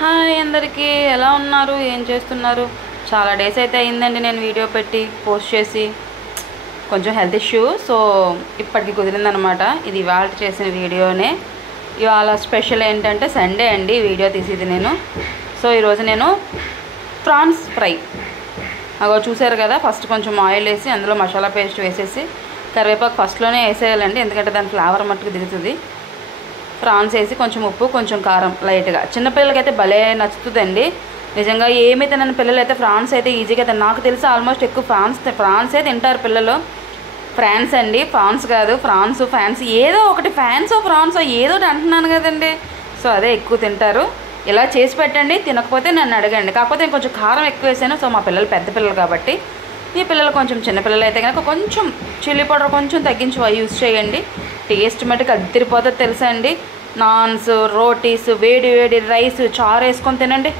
Hi అందరికీ, ఎలా ఉన్నారు? ఏం చేస్తున్నారు? చాలా డేస్ అయితే అయిందండి నేను వీడియో పెట్టి పోస్ట్ చేసి. కొంచెం హెల్త్ ఇష్యూ, సో ఇప్పటికి కుదిరిందనమాట. ఇది ఇవాళ చేసిన వీడియోనే. ఇవాళ స్పెషల్ ఏంటంటే సండే అండి వీడియో తీసేది నేను. సో ఈరోజు నేను ప్రాన్స్ ఫ్రై అగో చూసారు కదా. ఫస్ట్ కొంచెం ఆయిల్ వేసి అందులో మసాలా పేస్ట్ వేసేసి కరివేపాకు ఫస్ట్లోనే వేసేయాలండి, ఎందుకంటే దాని ఫ్లేవర్ మట్టుకు దిగుతుంది. ప్రాన్స్ వేసి కొంచెం ఉప్పు కొంచెం కారం లైట్గా. చిన్నపిల్లలకైతే భలే నచ్చుతుందండి నిజంగా. ఏమి తినని పిల్లలు అయితే ఫ్రాన్స్ అయితే ఈజీగా తిన. నాకు తెలిసి ఆల్మోస్ట్ ఎక్కువ ఫ్రాన్సే తింటారు పిల్లలు. ఫ్రాన్స్ అండి, ఫ్రాన్స్ కాదు, ఫ్రాన్స్ ఏదో ఒకటి, ఫ్యాన్సో ఫ్రాన్సో ఏదో ఒకటి అంటున్నాను కదండి. సో అదే ఎక్కువ తింటారు. ఇలా చేసి పెట్టండి, తినకపోతే నన్ను అడగండి. కాకపోతే నేను కొంచెం కారం ఎక్కువ వేసాను. సో మా పిల్లలు పెద్ద పిల్లలు కాబట్టి, ఈ పిల్లలు కొంచెం చిన్నపిల్లలు అయితే కనుక కొంచెం చిల్లీ పౌడర్ కొంచెం తగ్గించి యూజ్ చేయండి. టేస్ట్ మటుకు అదిరిపోతుంది తెలుసా అండి. నాన్స్, రోటీస్, వేడి వేడి రైస్, చారు వేసుకొని తినండి,